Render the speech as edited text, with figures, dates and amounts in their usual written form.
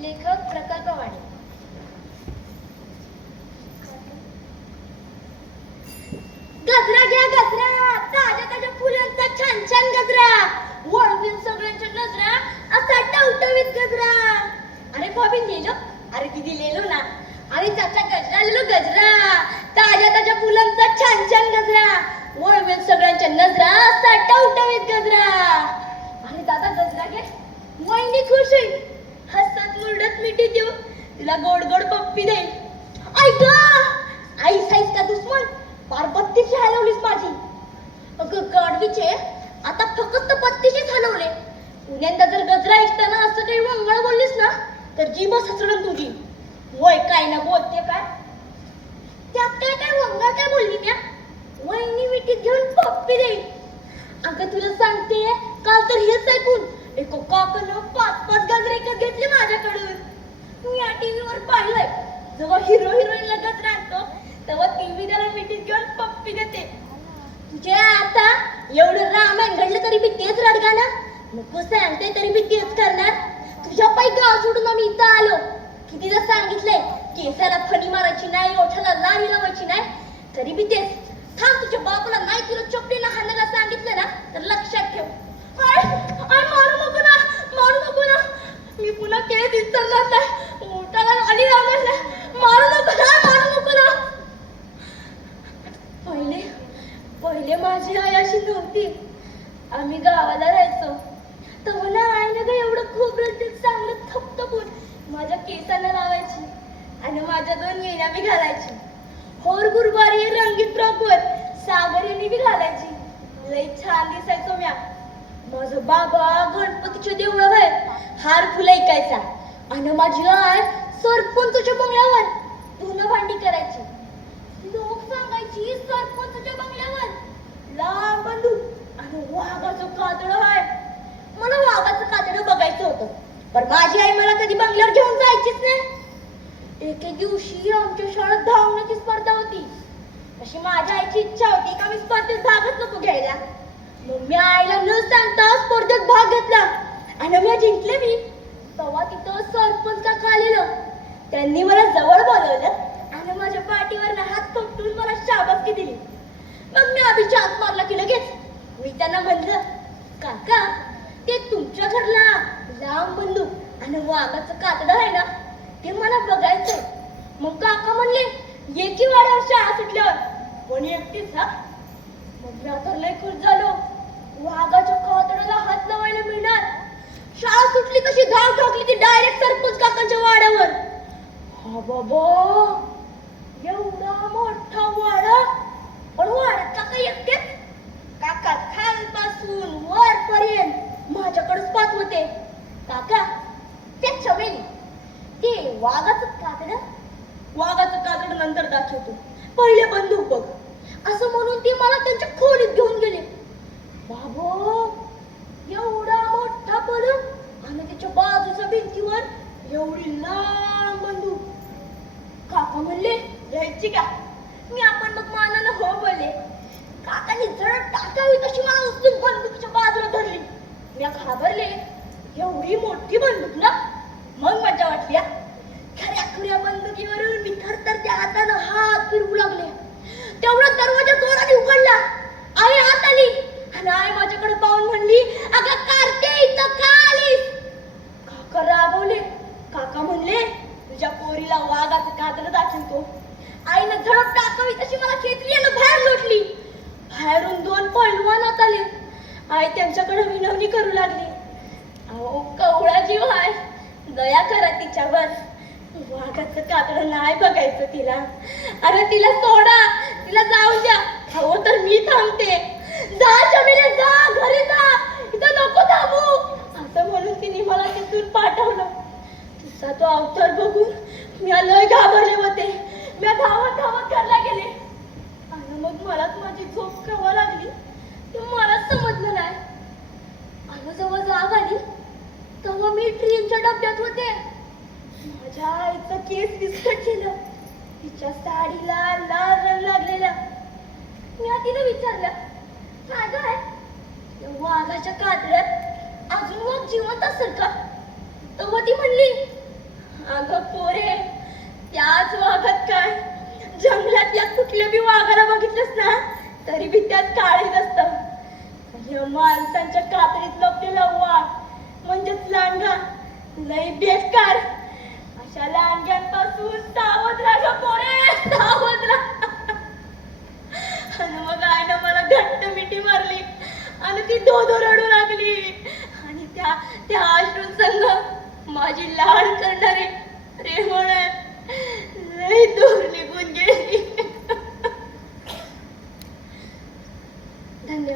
लेखक प्रकल्पवाणी. गजरा घ्या गजरा, ताज्या ताज्या फुलांचा छान छान गजरा, वळवीन सगळ्यांच्या नजरा, असा टवटवीत गजरा. अरे भाभी लिहिलो, अरे दीदी लिहिलो ना, अरे चाचा गजरा लिहिलो गजरा, ताज्या ताज्या फुलांचा छान छान गजरा, वळवीन सगळ्यांच्या नजरा, असा टवटवीत गजरा. अरे दादा गजरा घे, वहिनी खुश होईल, हसत मुरडत मिठी देऊ, तिला गोड गोड पप्पी दे. ऐक आई साईज का दुश्मन, पार 32 हलवलीस माझी. अगं गाडवीचे आता फक्त 32 हलवले. पुण्यांदा जर गजरा ऐकताना असं काही वंगळ बोललीस ना तर जीभच हसडन तुझी. वय काय ना बोलते काय, त्यात काय काय वंगळ काय बोलली त्या. वहिनी मिठीत घेऊन पप्पी दे. अगं तुला सांगते, काल तर हेच ऐकून एका काकानं 5-5 गजरे विकत घेतले माझ्याकडून. मी या टीव्हीवर पाहिलंय, जेव्हा हिरो हिरोईनला गजरा आणतो तेव्हा टीव्ही त्याला मिठीत घेऊन पप्पी देते. तुझ्या आता एवढं रामायण घडलं तरी मी तेच रडगाणं, नको सांगते तरी मी तेच करणार. तुझ्या पायी गाव सोडून आम्ही इथं आलो. कितीदा सांगितलंय, केसाला फणी मारायची नाही, ओठाला लाली लावायची नाही, तरी मी तेच. थांब, तुझ्या बापाला नाही तुला चपटीला हाणायला सांगितलं ना तर लक्षात ठेव. मारू नको ना, मारू नको ना, मी पुन्हा केस विसरणार नाही, ओठाला लाली लावणार नाही, मारू नको ना, मारू नको ना. पहिले माझी आई अशी नव्हती. आम्ही गावाला राहायचो तेव्हा ना आईने ग एवढं खोबरं तेल चांगलं थपथपून माझ्या केसांना लावायची आणि माझ्या 2 वेण्या बी घालायची. होर गुरुवारी रंगीत फ्रॉकवर सागरीने बी घालायची. लई छान दिसायचो म्या. माझा बाबा गणपतीच्या देवळावर हार फुलं ऐकायचा आणि माझी आई सरपंचच्या बंगल्यावर धुणं भांडी करायची. लोक सांगायची सरपंचच्या बंगल्यावर लांब बंदूक आणि वाघाचं कातडं आहे. मला वाघाचं कातडं बघायचं होतं, पण माझी आई मला कधी बंगल्यावर घेऊन जायचीच नाही. एके दिवशी आमच्या शाळेत धावण्याची स्पर्धा होती. अशी माझ्या आईची इच्छा होती का मी स्पर्धेत भागच नको घ्यायला. मग मी आईला न सांगता स्पर्धेत भाग घेतला आणि मी जिंकले. मी तेव्हा तिथं सरपंच काका आलेलं. त्यांनी मला जवळ बोलवलं आणि माझ्या पाठीवर हात थोपटून मला शाबासकी दिली. मग मी अभिच्या हात मारला की लगेच मी त्यांना म्हणलं, काका ते तुमच्या घरला लांब बंदूक आणि वाघाचं कातडं आहे ना, ते मला बघायचं. मग काका म्हणले, ये की वाड्यावर शाळा सुटल्यावर, कोणी एकटीच हा. मग मी आता लय खुश झालो, वाघाच्या कातडाला हात लावायला मिळणार. शाळा सुटली कशी धाव ठोकली ती डायरेक्ट सरपंच काकांच्या वाड्यावर. हा बाबा, एवढा मोठा वाडा, पण वाड्यात काका एकटेच. काका खालपासून वरपर्यंत माझ्याकडेच पाहत होते. काका त्याच्या वेळी ते वाघाचं कातडं नंतर दाखवतो, पहिले बंदूक बघ, असं म्हणून ते मला त्यांच्या खोलीत घेऊन गेले. बाबो, एवढा मोठा पलंग आणि त्याच्या बाजूच्या भिंतीवर एवढी लांब बंदूक. काका म्हणले, घ्यायची का? मी आपण मग मानानं हो बोलले. काकांनी जड टाकावी तशी मला उचलून बंदुकीच्या बाजूला धरली. मी घाबरले, एवढी मोठी बंदूक ना. मग मजा वाटली. खऱ्या खुऱ्या बंदुकीवरून मी थरथरत्या हातानं हात फिरवू लागले. तेवढा दरवाजा जोराने उघडला. आई आत आली आणि आई माझ्याकडे पाहून म्हणली, अगं कार्टे इथं का आलीस? काका रागवले. काका म्हणले, तुझ्या पोरीला वाघाचं कातडं दाखवतो. आईनं झडप टाकावी तशी मला खेचली आणि बाहेर लोटली. बाहेरून 2 पैलवान आत आले. आई त्यांच्याकडे विनवणी करू लागली, अहो कवळा जीव आहे, दया करा तिच्यावर, वाघाचं कातडं नाही बघायचं तिला. अरे तिला सोडा, तिला जाऊ द्या. हो तर मी थांबते. जा शमिले, जा घरी जा, इथं नको थांबू, असं म्हणून तिने मला तिथून पाठवलं. तिचा तो अवतार बघून मी लय घाबरले होते. मी धावत धावत घरला गेले आणि मग मलाच माझी झोप केव्हा लागली ते मलाच समजलं नाही. आणि जेव्हा जाग आली तेव्हा मी ट्रेनच्या डब्यात होते. माझ्या आईचं केस विस्कट केलं. तिच्या साडीला लाल रंग कुठल्या बी वाघाला बघितलंस ना तरी बी त्यात काळीच असतं. या माणसांच्या कातडीत लपलेला वाघ म्हणजेच लांडगा लय बेकार. अशा लांडग्यांपासून सावध राहा पोरे, सावध राहा. आणि मग आईनं मला घट्ट मिठी मारली आणि ती धो रडू लागली आणि त्या त्या अश्रू संग माझी लाड